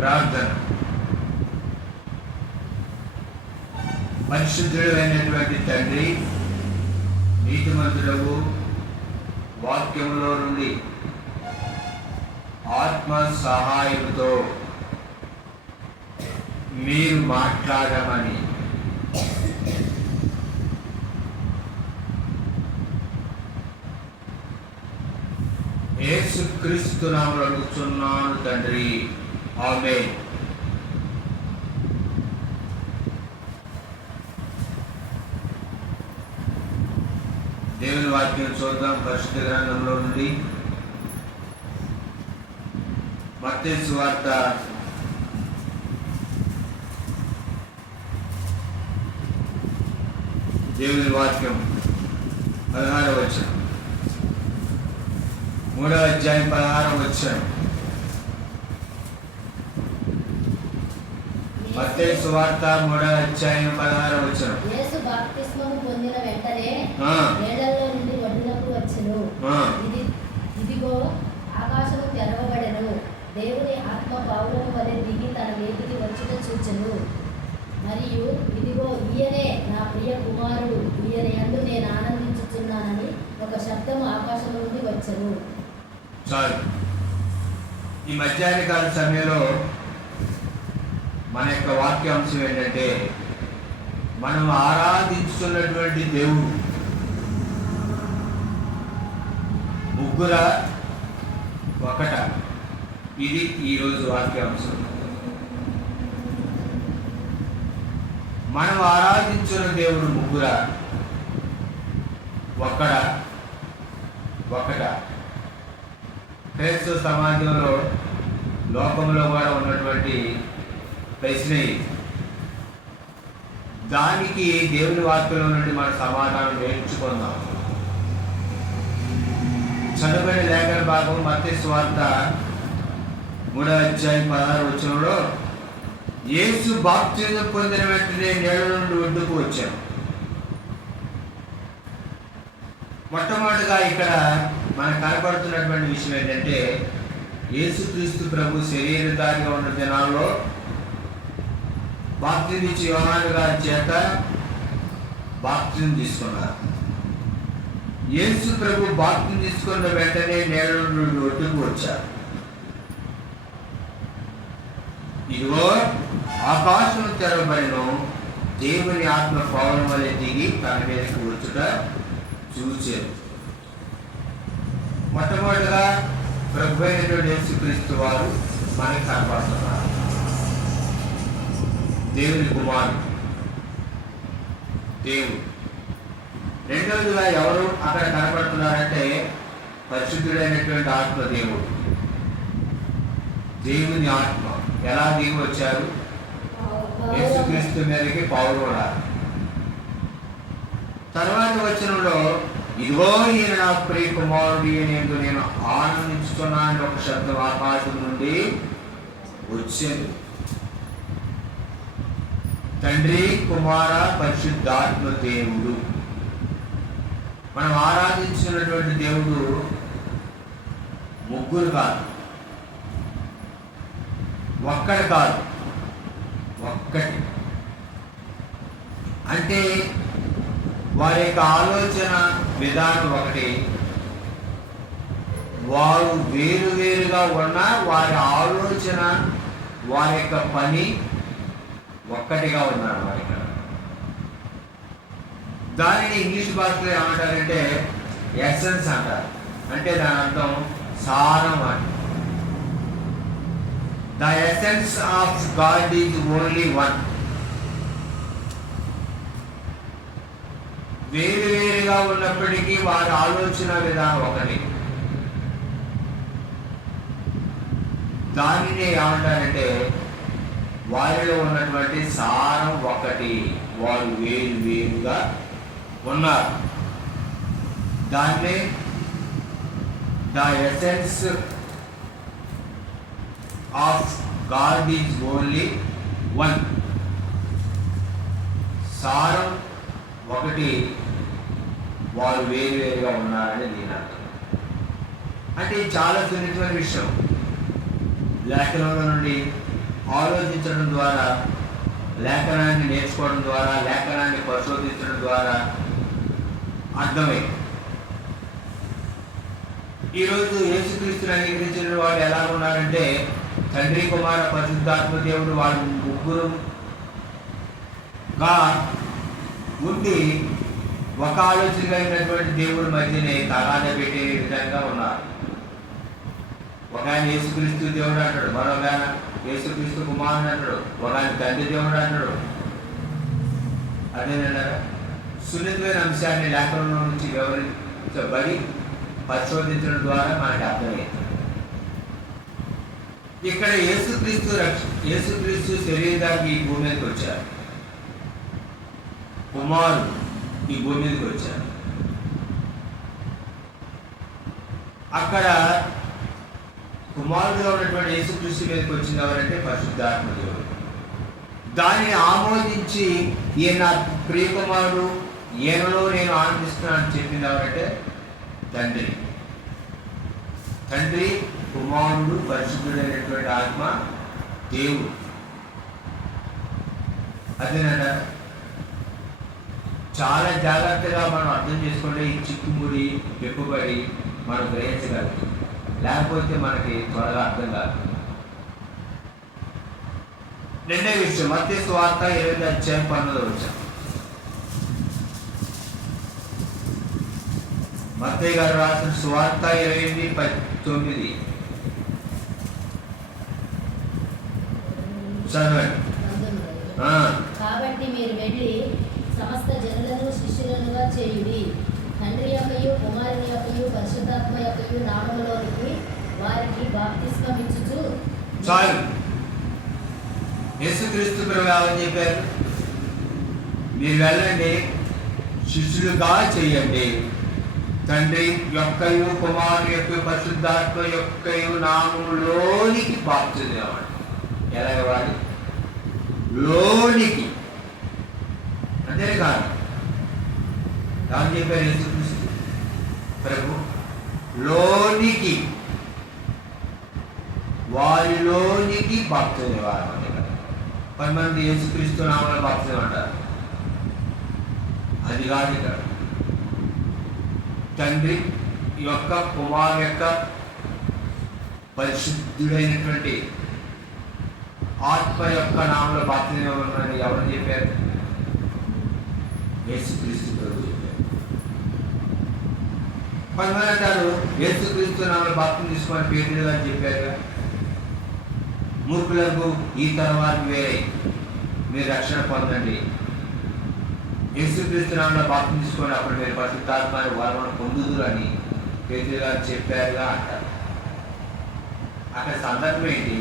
ప్రార్థన. పరిశుద్ధుడు అయినటువంటి తండ్రి, నీతిమంతుడవు, వాక్యములో నుండి ఆత్మ సహాయంతో మీరు మాట్లాడమని యేసుక్రీస్తు నామములో అడుగుతున్నాను తండ్రి, ఆమేన్. దేవుని వాక్యం చూద్దాం. పరిశుద్ధ గ్రంథంలో నుండి మత్తయి సువార్త 16వ వచనం, 3వ అధ్యాయం 16వ వచనం. మత్తయి సువార్త 3వ అధ్యాయం 16వ వచనం. యేసు బాప్తిస్మము పొందిన వెంటనే నీళ్లలో నుండి ఒడ్డునకు వచ్చెను. ఇదిగో ఆకాశము తెరవబడెను. దేవుని ఆత్మ పావురము వలె దిగి తన మీదికి వచ్చుట చూచెను. మరియు ఇదిగో ఈయనే నా ప్రియ కుమారుడు, ఈయన యందు నేను ఆనందించుచున్నానని ఒక శబ్దము ఆకాశం నుండి వచ్చెను. చాలు. ఈ మధ్యాహ్న కాల సమయంలో మన యొక్క వాక్యాంశం ఏంటంటే, మనం ఆరాధించుతున్నటువంటి దేవుడు ముగ్గుర ఒకట. ఇది ఈరోజు వాక్యాంశం. మనం ఆరాధించిన దేవుడు ముగ్గుర ఒకట. క్రైస్తవ సమాజంలో, లోకంలో కూడా ఉన్నటువంటి ప్రశ్న దానికి దేవుని వాక్యంలో నుండి మన సమాధానం నేర్చుకుందాం. చదువుకునే లేఖన భాగం మత్తయి సువార్త 3వ అధ్యాయం 16వ వచనంలో, యేసు బాప్తిజం పొందిన వెంటనే నీళ్ల నుండి ఒడ్డుకు వచ్చాను. మొట్టమొదటిగా ఇక్కడ మనకు కనపడుతున్నటువంటి విషయం ఏంటంటే, యేసుక్రీస్తు ప్రభు శరీరధారిగా ఉన్న దినాల్లో బాప్తిజం ఇచ్చి యోహాను గారి చేత బాప్తిజం తీసుకున్నారు. యేసు ప్రభు బాప్తిజం తీసుకున్న వెంటనే నీళ్ల నుండి ఒడ్డుకు వచ్చారు. ఇదిగో ఆకాశం తెరవబడెను. దేవుని ఆత్మ పౌరం వలె దిగి తన మీదకి వచ్చుట చూచారు. మొట్టమొదటిగా ప్రభు అయినటువంటి యేసుక్రీస్తు వారు మనకి కనపడుతున్నారు. దేవుని కుమారుడు, దేవుడు. రెండవదిగా ఎవరు అక్కడ కనపడుతున్నారంటే, పరిశుద్ధుడైనటువంటి ఆత్మ దేవుడు, దేవుని ఆత్మ. ఎలా దిగి వచ్చారు? యేసుక్రీస్తు మీదకి పౌరుడా. తర్వాత వచనంలో, ఇదిగో ఈయన నా ప్రియ కుమారుడు, ఈయన నేను ఆనందించుతున్నాను ఒక శబ్దం ఆకాశం నుండి వచ్చేది. తండ్రి, కుమార, పరిశుద్ధాత్మ దేవుడు. మనం ఆరాధించినటువంటి దేవుడు ముగ్గురు కాదు, ఒక్కటి కాదు, ఒక్కటి. అంటే వారి యొక్క ఆలోచన విధానం ఒకటి. వారు వేరువేరుగా ఉన్న వారి ఆలోచన, వారి యొక్క పని ఒక్కటిగా ఉన్నారు. వారి దానిని ఇంగ్లీష్ భాషలో ఏమంటారంటే ఎసెన్స్ అంటారు. అంటే దాని అర్థం సారం అని. The essence of God is only one. వేరువేరుగా ఉన్నప్పటికీ వారి ఆలోచన విధానం ఒకటి. దానిని ఏమంటారంటే వారిలో ఉన్నటువంటి సారం ఒకటి. వారు వేరు వేరుగా ఉన్నారు. దాన్నే the essence of God is only one. సారం ఒకటి, వారు వేరువేరుగా ఉన్నారని దీని అర్థం. అంటే చాలా సున్నితమైన విషయం. లేఖనంలో నుండి ఆలోచించడం ద్వారా, లేఖనాన్ని నేర్చుకోవడం ద్వారా, లేఖనాన్ని పరిశోధించడం ద్వారా అర్థమైంది. ఈరోజు యేసుక్రీస్తుని అంగీకరించిన వాళ్ళు ఎలా ఉన్నారంటే, తండ్రి, కుమార, పరిశుద్ధాత్మ దేవుడు వాళ్ళు ముగ్గురుగా ఉండి ఒక ఆలోచన కలిగినటువంటి దేవుడి మధ్యనే తగాద పెట్టే విధంగా ఉన్నారు. ఒక ఆయన యేసుక్రీస్తు దేవుడు అంటాడు, మరొక ఆయన యేసుక్రీస్తు కుమారుడు అంటాడు, ఒక ఆయన తండ్రి దేవుడు అంటాడు. అదేనంటారా? సున్నితమైన అంశాన్ని లేఖనంలో నుంచి వివరించబడి పరిశోధించడం ద్వారా మనకి అర్థమయ్యింది. ఇక్కడ యేసుక్రీస్తు శరీరానికి ఈ భూమి మీదకి వచ్చారు, కుమారుడు ఈ భూమి మీదకి వచ్చారు. అక్కడ కుమారుడుగా ఉన్నటువంటి యేసుక్రీస్తు మీదకి వచ్చింది ఎవరంటే పరిశుద్ధాత్మ దేవుడు. దానిని ఆమోదించి ఈయన నా ప్రియ కుమారుడు, ఈయనలో నేను ఆనందిస్తున్నాను చెప్పింది ఎవరంటే తండ్రి. తండ్రి, కుమారుడు, పరిశుద్ధుడైనటువంటి ఆత్మ దేవుడు. అదేనట. చాలా జాగ్రత్తగా మనం అర్థం చేసుకుంటే ఈ చిక్కుముడి వెప్పుబడి మనం గ్రహించగలుగుతాం. లేకపోతే మనకి త్వరగా అర్థం కాదు. రెండో విషయం, మత్తయి సువార్త 20:19. మత్తయి గారు రాసిన సువార్త 20:19 చదవండి. కాబట్టి మీరు వెళ్ళి సమస్త జనులను శిష్యులనుగా చేయుడి, తండ్రి యొక్కయు కుమారుని యొక్కయు పరిశుద్ధాత్మ యొక్కయు నామములోనికి వారికి బాప్తిస్మం ఇచ్చుచు. చాలు. యేసుక్రీస్తు ప్రభువు చెప్పారు, మీరు వెళ్ళండి, శిష్యులుగా చేయండి, తండ్రి యొక్కయు కుమారుని యొక్క పరిశుద్ధాత్మ యొక్కయు నామములోనికి బాప్తిజం ఇవ్వండి. ఎలా ఇవ్వాలి? లోనికి. అంతేకాదు, ఏమని చెప్పారు యేసుక్రీస్తు ప్రభు? లోనికి, వారిలోనికి బాప్తిజం ఇవ్వాలి. 10 మంది యేసుక్రీస్తు నామములో బాప్తిజం అంటారు. అది కాదు. ఇక్కడ తండ్రి యొక్క కుమారు యొక్క పరిశుద్ధుడైనటువంటి ఆత్మ యొక్క నామములో బాప్తిజం ఇవ్వమని ఎవరు చెప్పారు? యేసుక్రీస్తు ప్రభు చెప్పారు. 10 మంది అంటారు యేసుక్రీస్తు నామములో బాప్తిజం తీసుకొని పేతురు గారు చెప్పారుగా, మూర్ఖులకు ఈ తరవారికి వేరే మీరు రక్షణ పొందండి, యేసుక్రీస్తు నామములో బాప్తిజం తీసుకొని అప్పుడు మీరు పరిశుద్ధాత్మని వరమును పొందుదురు అని పేతురు గారు చెప్పారుగా అంటారు. అక్కడ సందర్భం ఏంటి?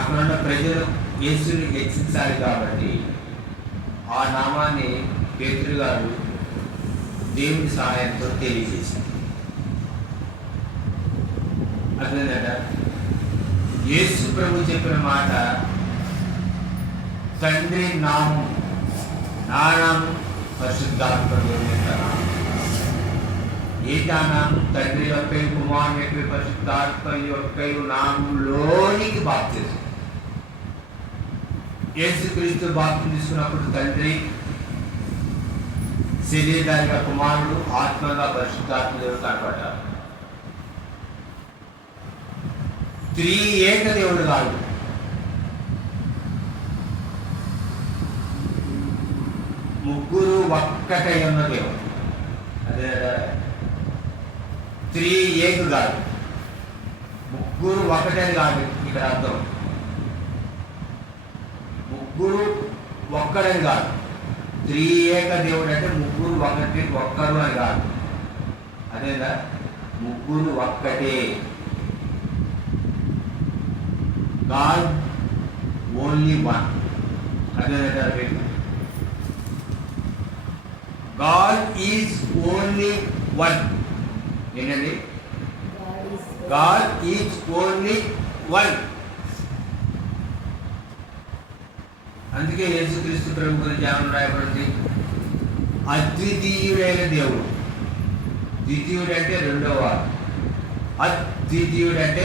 అక్కడ ఉన్న ప్రజలు యేసుని హెచ్చించాలి కాబట్టి ఆ నామాన్ని పేతురు గారు దేవుని సహాయంతో తెలియజేశారు. అదేంటంట, యేసు ప్రభు చెప్పిన మాట, తండ్రి నామం, నా నామం, పరిశుద్ధాత్మ ఏంటి ఆ నామం? తండ్రి యొక్క కుమారుని యొక్క పరిశుద్ధాత్మ యొక్క నామంలోనికి బాప్తిజం. యేసుక్రీస్తు బాప్తిజం తీసుకున్నప్పుడు తండ్రి శరీరాలుగా, కుమారుడు ఆత్మగా, పరిశుద్ధాత్మ దేవుడు కనపడ్డారు. త్రియేక దేవుడు కాదు, ముగ్గురు ఒక్కటై ఉన్న దేవుడు. అదే త్రియేక కాదు, ముగ్గురు ఒకటని కాదు ఇక్కడ అర్థం. ముగ్గురు ఒక్కడని కాదు. త్రియేక దేవుడు అంటే ముగ్గురు ఒకటి, ఒక్కరు అని కాదు. అదేనా? ముగ్గురు ఒక్కటే. God only one. అదేనంటారు. God is only one. ఏంటండి? God is only one. అందుకే యేసుక్రీస్తు ప్రభు గురించి ఏమని రాయబడింది? అద్వితీయుడైన దేవుడు. ద్వితీయుడు అంటే రెండవ వాడు, అద్వితీయుడు అంటే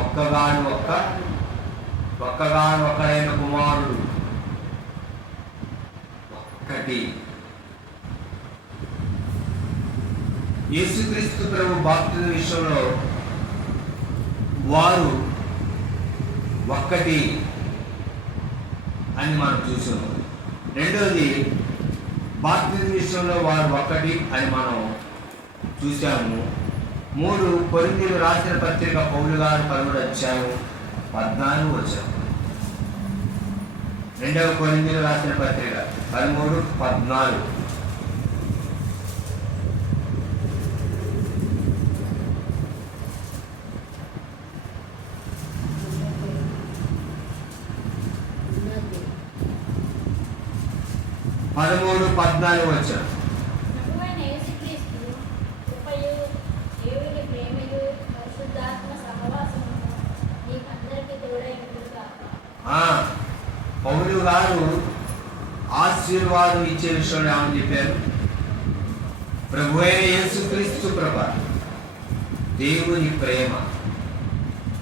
ఒక్క ఒక్కగాను ఒక్కడైన కుమారుడు ఒక్కటి. యేసుక్రీస్తు ప్రభు బాప్తిజం విషయంలో వారు ఒక్కటి అని మనం చూసాము. రెండవది, బాప్తిజం విషయంలో వారు ఒక్కటి అని మనం చూసాము. 3 కొరింథీయులకు రాసిన పత్రిక పౌలు గారు 13:14 2వ కొరింథీయులకు రాసిన పత్రిక 13:14. పౌలు గారు ఆశీర్వాదం ఇచ్చే విషయంలో ఏమని చెప్పారు? ప్రభు అయిన యేసుక్రీస్తు కృప, దేవుని ప్రేమ,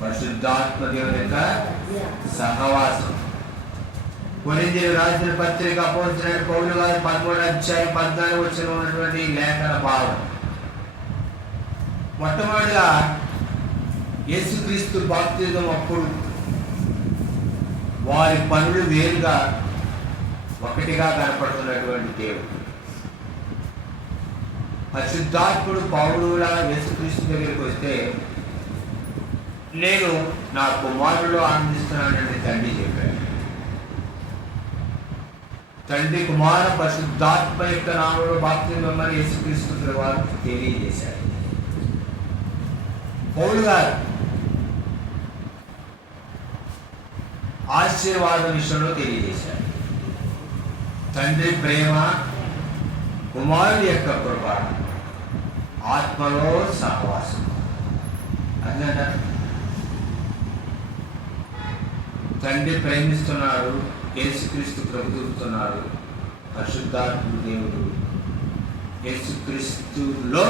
పరిశుద్ధాత్మ దేవుని యొక్క సహవాసం. కొరింథీయులకు రాసిన పత్రిక అపోస్తలుడైన పౌలు గారు 13:14 ఉన్నటువంటి లేఖన భావం. మొట్టమొదటిగా యేసుక్రీస్తు బాప్తిజం అప్పుడు వారి పనులు వేరుగా ఒకటిగా కనపడుతున్నటువంటి దేవుడు. పరిశుద్ధాత్ముడు పౌలులా యేసుక్రీస్తు దగ్గరికి వస్తే, నేను నా కుమారుడు ఆనందిస్తున్నానని తండ్రి చెప్పాడు. తండ్రి కుమార పరిశుద్ధాత్మ యొక్క నామంలో బాప్తిజం యేసుక్రీస్తు వారు తెలియజేశారు. పౌలు గారు ఆశీర్వాదం విషయంలో తెలియజేశారు. తండ్రి ప్రేమ, కుమారుడి యొక్క కృప, ఆత్మలో సహవాసం. అదంట తండ్రి ప్రేమిస్తున్నాడు, యేసుక్రీస్తు ప్రభుత్తున్నాడు, పరిశుద్ధాత్ముడు దేవుడు యేసుక్రీస్తులో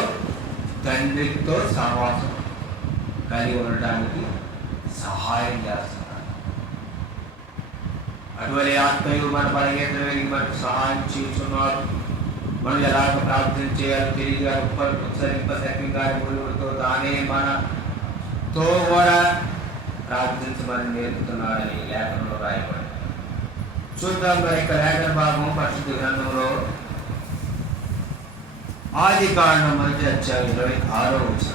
తండ్రితో సహవాసం కలిగి ఉండడానికి సహాయం చేస్తున్నాడు. అటువంటి ఆత్మయు మన బలహీనతలు వెలిగి మనకు సహాయం చేస్తున్నారు. మనం ఎలాగ ప్రార్థన చేయాలో తెలియగా ఉత్సరింపసరితో తానే మనతో కూడా ప్రార్థించమని నేర్పుతున్నాడని లేఖనంలో రాయబడి చూద్దాం. మరి యొక్క లేఖన భాగం పరిశుద్ధ గ్రంథంలో ఆదికాండం 1:26.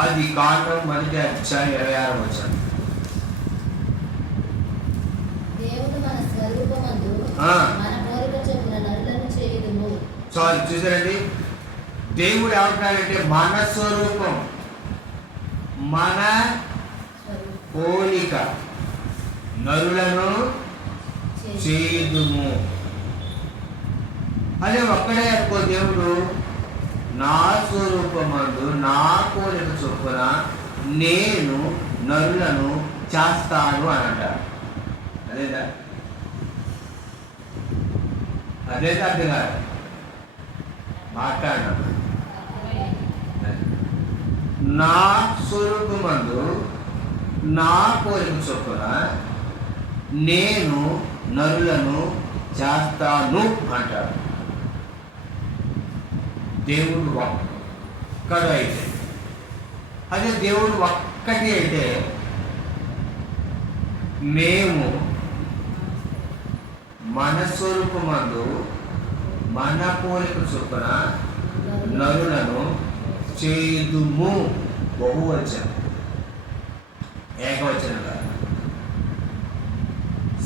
ఆదికాండం 1:26. చూసారండి, దేవుడు ఏమంటున్నాడంటే మన స్వరూపం, మన పోలిక నరులను చేయుదుము. అదే ఒక్కడే అనుకో, దేవుడు నా స్వరూపమందు నా పోలిక చొప్పున నేను నరులను చేస్తాను అని అంటాడు. అదేదా అర్థం కాదు, మాట్లాడినా. నా స్వరూపమందు నా పోలిక చొప్పున నేను నరులను చేస్తాను అంటాడు. దేవుడు ఒక్కడు అయితే, అదే దేవుడు ఒక్కటి అయితే మేము మన స్వరూపమందు మన పోలిక చొప్పున నరులను చేయుదుము. బహువచనం, ఏకవచనం కాదు,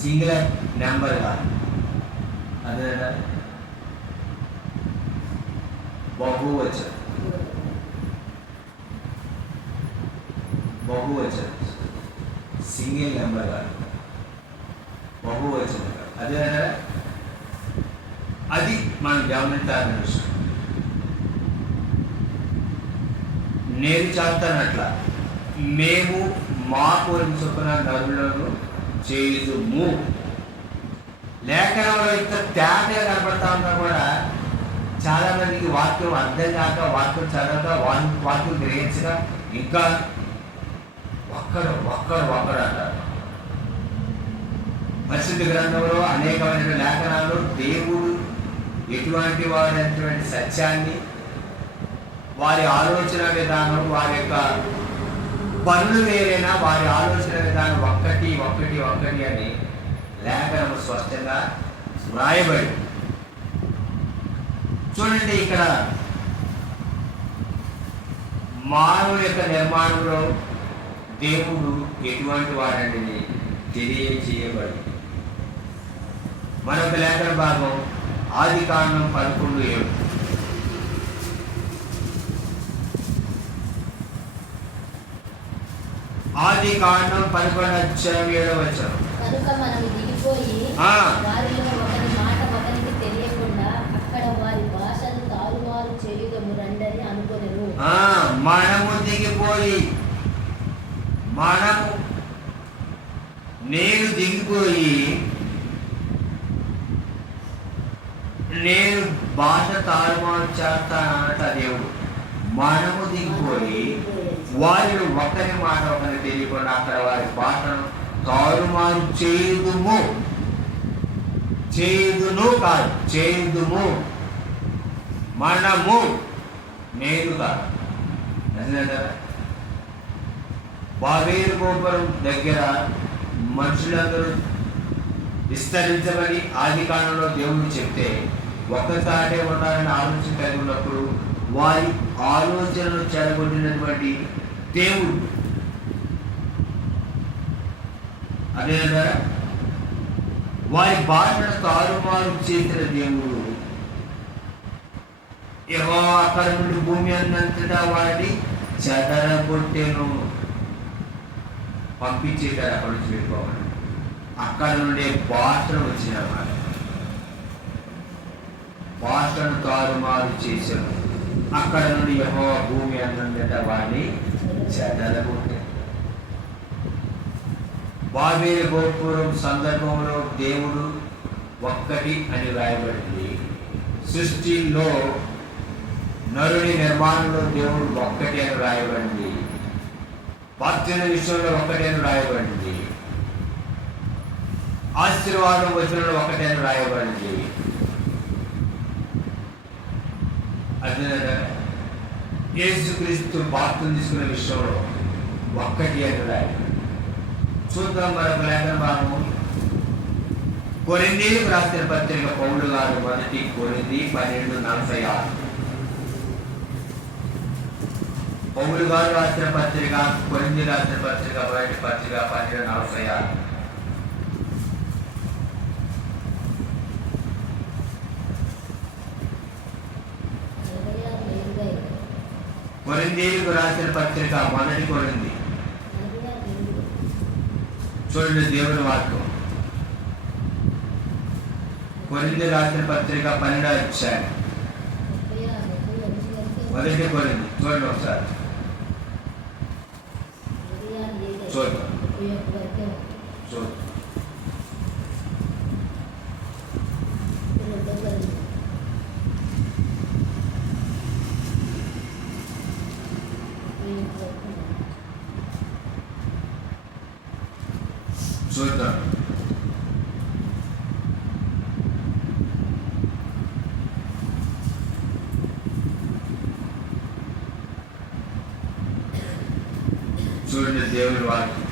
సింగులర్ నెంబర్ కాదు. అదే బహువచనం. బహువచనం, సింగిల్ నెంబర్ కాదు, బహువచనం కాదు. అదే అది మనం గమనించాలని విషయం. నేను చేస్తానట్లా, మేము మా పోలిక చొప్పున నరులను చేయుదుము. లేఖనంలో ఇంత తేటగా కనపడతా ఉన్నా కూడా చాలా మందికి వాక్యం అర్థం కాక, వాక్యం చదవక, వాక్యం గ్రహించక ఇంకా ఒక్కడు అంటారు. పరిశుద్ధ గ్రంథంలో అనేకమైన లేఖనాలు దేవుడు ఎటువంటి వారైనటువంటి సత్యాన్ని, వారి ఆలోచన విధానం, వారి యొక్క పనులు వేరైనా వారి ఆలోచన విధానం ఒక్కటి అని లేఖనము స్పష్టంగా వ్రాయబడి. చూడండి, ఇక్కడ మానవుల యొక్క నిర్మాణంలో దేవుడు ఎటువంటి వాడని తెలియజేయబడి. మరొక లేఖన భాగం ఆదికాండం 11:7. ఆదికాండం 11:7. కనుక మనము దిగిపోయి వారిలో ఒకరి మాట ఒకరికి తెలియకుండా అక్కడ వారి భాషను తారుమారు చేయుదము రండని అనుకొనెను. మనము దిగిపోయి, నేను దిగిపోయి నేను భాష తారుమారు చేస్తానట దేవుడు. మనము దిగిపోయి వారిలో ఒకరి మాట ఒకరికి తెలియకుండా అక్కడ వారి భాషను తారుమారు చేయుదుము మనము, నేను కాదు. బాబేలు గోపురం దగ్గర మనుషులందరూ విస్తరించమని ఆదికాండంలో దేవుడు చెప్తే ఒక్కసారే ఉండాలని ఆలోచన కలిగి ఉన్నప్పుడు వారి ఆలోచనను చెడగొట్టినటువంటి దేవుడు అదేనా, వారి భాషను తారుమారు చేసిన దేవుడు యెహోవా అక్కడ నుండి భూమి అంతటా వారిని చెదరగొట్టెను. పంపించేటారు అక్కడ నుంచి వెళ్ళిపోవాలి. అక్కడ నుండి భాషను వచ్చిన భాషను తారుమారు చేశాను. అక్కడ నుండి యెహోవా భూమి అంతటా వారిని చెదరగొట్టాను. బాబేలు గోపురం సందర్భంలో దేవుడు ఒక్కటి అని రాయబడింది. సృష్టిలో నరుని నిర్మాణంలో దేవుడు ఒక్కటి అని రాయబడింది. ప్రార్థన విషయంలో ఒక్కటి అని రాయబడింది. ఆశీర్వాదం వచనంలో ఒకటి అని రాయబడింది. అదే యేసుక్రీస్తు బాప్తిసం తీసుకునే విషయంలో ఒక్కటి అని రాయబడింది. చూద్దాం మరొక లేఖన భాగము. కొరింథీయులకు రాసిన పత్రిక పౌలు గారు 1 కొరింథీ 12:46. పౌలు గారు రాసిన పత్రిక, కొరింథీ రాసిన పత్రిక 1 పత్రిక 12:46. కొరింథీయులకు రాసిన పత్రిక 1 కొరింథీ. చూడండి దేవుని వాక్యం. కొరింథీ రాసిన పత్రిక 12వ అధ్యాయం 1 కొరింథీ. చూడండి ఒకసారి చూద్దాం. చూద్దాం. చూడండి దేవుని వాక్యం.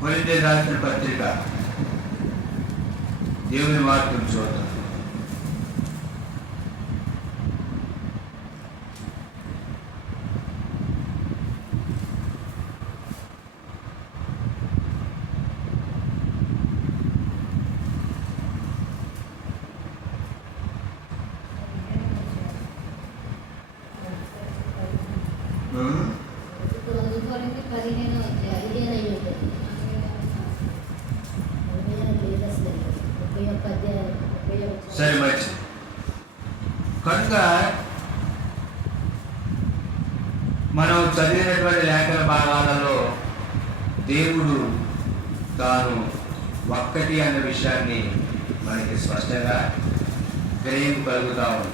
కొరింథీ రాసిన పత్రిక దేవుని వాక్యం చూద్దాం. సరే మంచి. కనుక మనం చదివినటువంటి లేఖన భాగాలలో దేవుడు తాను ఒక్కటి అన్న విషయాన్ని మనకి స్పష్టంగా గ్రహింపు కలుగుతా ఉంది.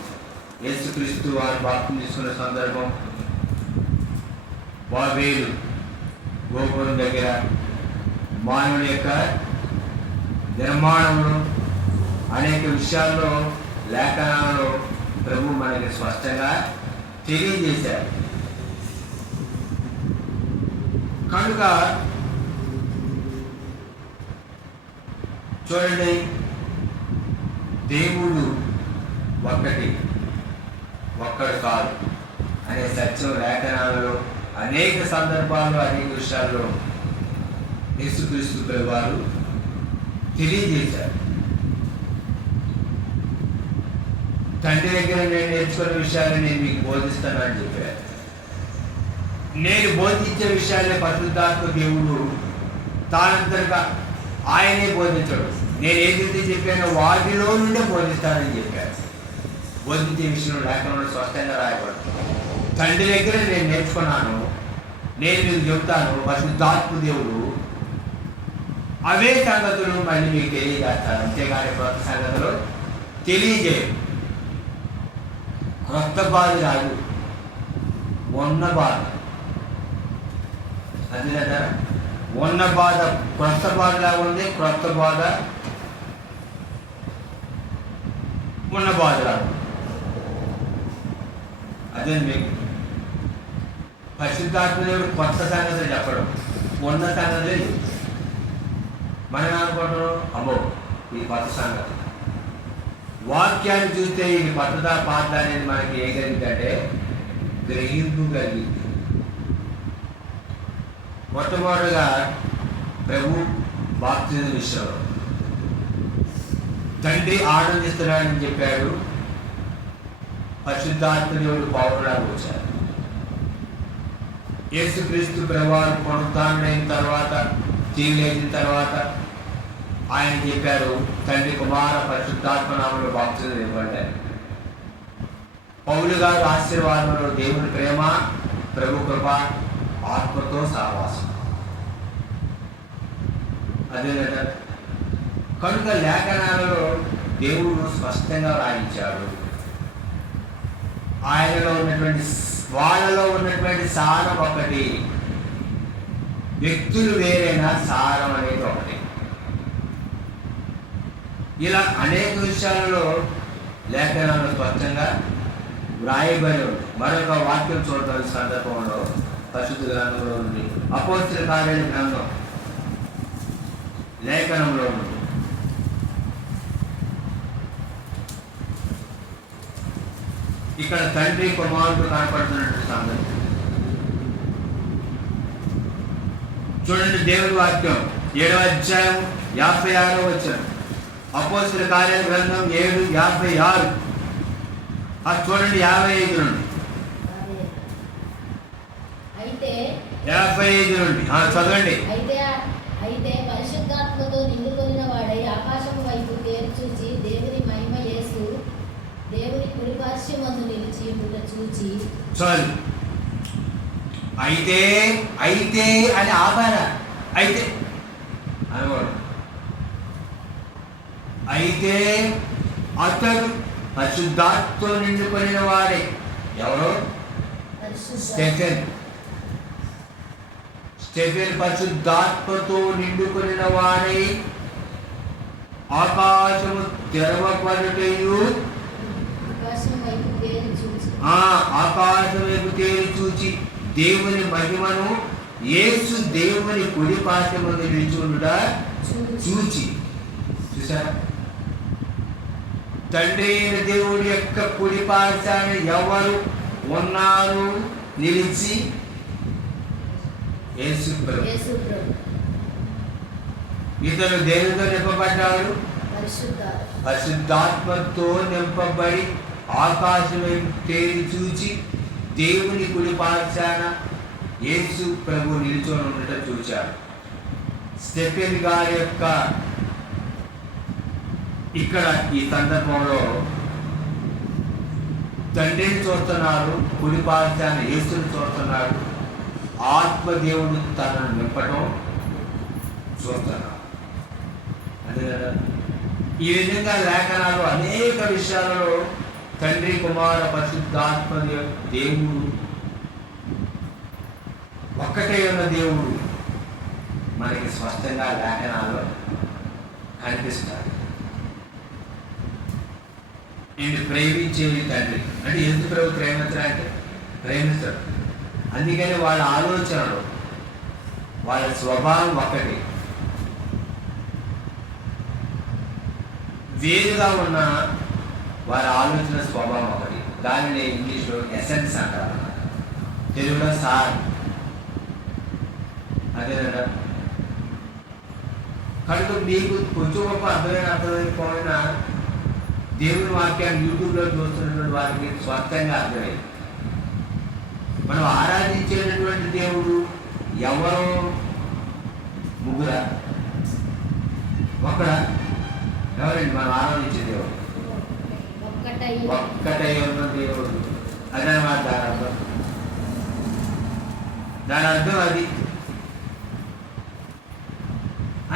యేసుక్రీస్తు వారు బాప్తిసం తీసుకున్న సందర్భం బాబేలు గోపురం దగ్గర మానవుని యొక్క నిర్మాణంలో అనేక విషయాల్లో లేఖనాలలో ప్రభు మనకి స్పష్టంగా తెలియజేశారు. కనుక చూడండి, దేవుడు ఒక్కడు కాదు అనే సత్యం లేఖనాలలో అనేక సందర్భాల్లో అనేక విషయాల్లో యేసుక్రీస్తు వారు తెలియజేశారు. తండ్రి దగ్గర నేను నేర్చుకున్న విషయాలు నేను మీకు బోధిస్తానని చెప్పారు. నేను బోధించే విషయాలే పరిశుద్ధాత్మ దేవుడు తానంతగా ఆయనే బోధించడు. నేను ఏదైతే చెప్పానో వాటిలో నుండే బోధిస్తానని చెప్పారు. బోధించే విషయంలో లేఖనంలో స్పష్టంగా రాయబడుతుంది. తండ్రి దగ్గర నేను నేర్చుకున్నాను, నేను మీకు చెప్తాను. పరిశుద్ధాత్మ దేవుడు అవే సంగతులు మళ్ళీ మీకు తెలియజేస్తాను. అంతేగాని కొత్త సంగతులు తెలియజేయు. క్రొత్త బాధ రాదు, ఉన్న బాధ. అది కదా ఉన్న బాధ క్రొత్త బాధలా ఉంది, క్రొత్త బాధ ఉన్న బాధ రాదు. అదే మీకు పరిశుద్ధాత్మ దేవుడు కొత్త సంగతులు చెప్పడం, ఉన్న సంగతులే చెప్తాడు. మనం అనుకుంటున్నాం అమ్మో ఇది కొత్త సంగతి. వాక్యాన్ని చూస్తే ఇది కొత్తదా పాత అనేది మనకి ఏం కలిగిందంటే గ్రహింపు కలిగింది. మొట్టమొదటిగా ప్రభు బాప్తిజం విషయంలో తండ్రి ఆనందిస్తున్నాడని చెప్పాడు. పరిశుద్ధాత్మ దేవుడు పౌరులాగా వచ్చారు. యేసుక్రీస్తు ప్రభువారు పునరుత్థానుడైన తర్వాత, తిరిగిలేచిన తర్వాత ఆయన చెప్పారు తండ్రి కుమార పరిశుద్ధాత్మ నామములో బాప్తిజం ఇవ్వబడ్డారు. పౌలు గారు ఆశీర్వాదంలో దేవుని ప్రేమ, ప్రభు కృప, ఆత్మతో సహవాసం. అదే కదా. కనుక లేఖనాలలో దేవుడు స్పష్టంగా రాయించాడు. ఆయనలో ఉన్నటువంటి వాళ్ళలో ఉన్నటువంటి సారం ఒకటి, వ్యక్తులు వేరైనా సారం అనేది ఒకటి. ఇలా అనేక విషయాలలో లేఖనాలు స్పష్టంగా వ్రాయబడి ఉంది. మరొక వాక్యం చూడటం సందర్భంలో పరిశుద్ధ గ్రంథంలో ఉంది, అపోస్తలుల కార్యాల గ్రంథం లేఖనంలో ఉంది. ఇక్కడ తండ్రి కుమారుడు కనపడుతున్నటువంటి సంగతి చూడండి. దేవుని వాక్యం 7వ అధ్యాయం 56వ వచనం, అపోస్తలుల కార్యాల గ్రంథం 7:56. అది చూడండి 55 నుండి 55 నుండి చదవండి. అయితే పరిశుద్ధాత్మతో నిండుకొనిన వాడై ఆకాశము వైపు తేరి చూచి దేవుని మహిమ యేసు దేవుని కుడిపార్శ్వమందు నిలిచి ఉండుట చూచి. చాలు. అయితే అని ఆపార. అయితే అనవాడు. అయితే అతడు పరిశుద్ధాత్మతో నిండుకొనిన వాడే. ఎవరు? స్టెఫెన్ పరిశుద్ధాత్మతో నిండుకొనిన వాడై ఆకాశము తెరవబడుటయు ఆకాశం వైపు తేరి చూచి దేవుని మహిమను యేసు దేవుని కుడి పార్శ్వమందు నిలిచి ఉండుట చూచి. చూసారా? తండ్రి అయిన దేవుడి యొక్క కుడి పార్శ్వాన ఎవరు ఉన్నారు నిలిచి? యేసు ప్రభు. ఇతను దేవునితో నింపబడ్డాడు, పరిశుద్ధాత్మతో నింపబడి ఆకాశం వైపు తేరి చూచి దేవుని కుడి పార్శ్వాన యేసు ప్రభు నిల్చొని ఉండటం చూచాడు. స్టెఫెన్ గారి యొక్క ఇక్కడ ఈ సందర్భంలో తండ్రిని చూస్తున్నారు, కుడి పార్శ్వాన యేసుని చూస్తున్నాడు. ఆత్మదేవుడు తనను నింపడం చూస్తున్నాం. అదే కదా, ఈ విధంగా లేఖనాలు అనేక విషయాలలో తండ్రి, కుమార, పరిశుద్ధాత్మ దేవుడు ఒక్కటే ఉన్న దేవుడు మనకి స్పష్టంగా లేఖనాలు కనిపిస్తారు. నేను ప్రేమించేది తండ్రి అంటే ఎందుకు ప్రభు ప్రేమించడంటే ప్రేమిస్తాడు. అందుకని వాళ్ళ ఆలోచనలు, వాళ్ళ స్వభావం ఒకటి. వేరుగా ఉన్న వారి ఆలోచన స్వభావం ఒకటి. దానిని ఇంగ్లీష్లో ఎసెన్స్ అంటారు అన్నమాట, తెలుగులో సార్. అదేనా కనుక మీకు కొంచెం గొప్ప అర్థమైపోయినా దేవుని వాక్యాన్ని యూట్యూబ్లో చూస్తున్నటువంటి వారికి స్వస్థంగా అర్థమైంది. మనం ఆరాధించేటటువంటి దేవుడు ఎవరో ముగ్గురా ఒక్కడా? ఎవరండి మనం ఆరాధించే దేవుడు? ఒక్కటై ఉన్న దేవుడు. అదనమాట దాని అర్థం అది.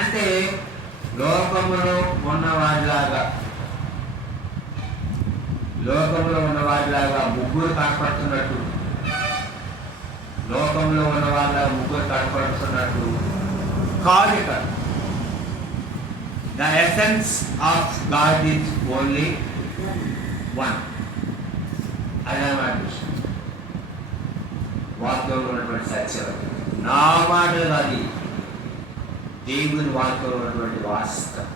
అంటే లోకములో ఉన్నవారిలాగా ముగ్గురు కనపడుతున్నట్టు, లోకంలో ఉన్న వాళ్ళ ముగ్గురు కనపడుతున్నట్టు కాదు. ఇక్కడ the essence of God is only one. అదనమాట వాక్యంలో ఉన్నటువంటి సత్యం. నా మాటలు కాదు, దేవుని వాక్యంలో ఉన్నటువంటి వాస్తవం.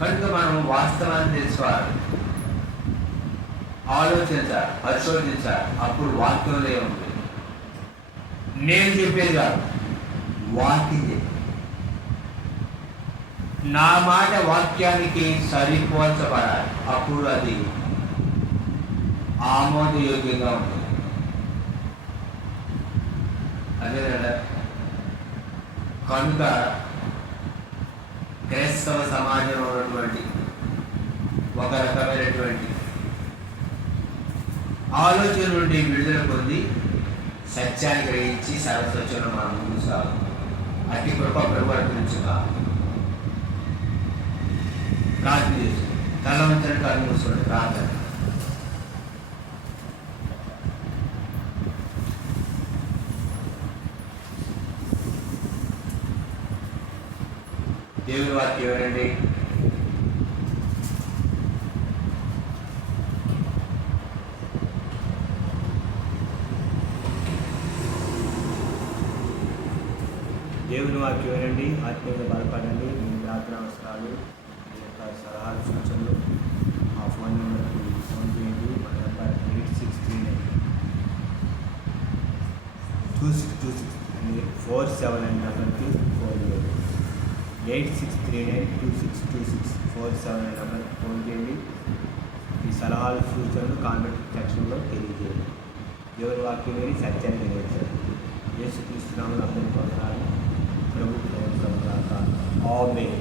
కనుక మనం వాస్తవాన్ని తెలుసుకోవాలి, ఆలోచించాలి, పరిశోధించాలి. అప్పుడు వాక్యంలో ఏముంది? నేను చెప్పేది కాదు, వాక్యం చెప్పేది. నా మాట వాక్యానికి సరిపోల్చబడాలి, అప్పుడు అది ఆమోదయోగ్యంగా ఉంటుంది. అదే కదా, కనుక క్రైస్తవ సమాజంలో ఉన్నటువంటి ఒక రకమైనటువంటి ఆలోచన నుండి విడుదల పొంది సత్యాన్ని గ్రహించి సర్వసత్యంలో మనం ముందుకు సాగు. అతి కృప ప్రభుత్వించుగా ప్రార్థన చేసి తల వంచని కళ్ళు మూసుకోండి. ప్రార్థన. దేవుని వాక్యం ఎవరండి? దేవుని వాక్యం వినండి, ఆత్మీయంగా బలపడండి. మీ ప్రార్థన అవసరాలు, మీ యొక్క సలహాలు, సూచనలు మా ఫోన్ నెంబర్కి ఫోన్ చేయండి. మా నెంబర్ 86392626 అని 47 నెంబర్కి ఫోన్ చేయండి. 86392626 47 నెంబర్కి ఫోన్ చేయండి. మీ సలహాలు, సూచనలు కామెంట్ సెక్షన్లో తెలియజేయండి. దేవుని వాక్యం విని సత్యాన్ని తెలియజేయండి. యేసుక్రీస్తు నామములో అందరికీ వందనాలు. ప్రభుత్వం ఆమేన్.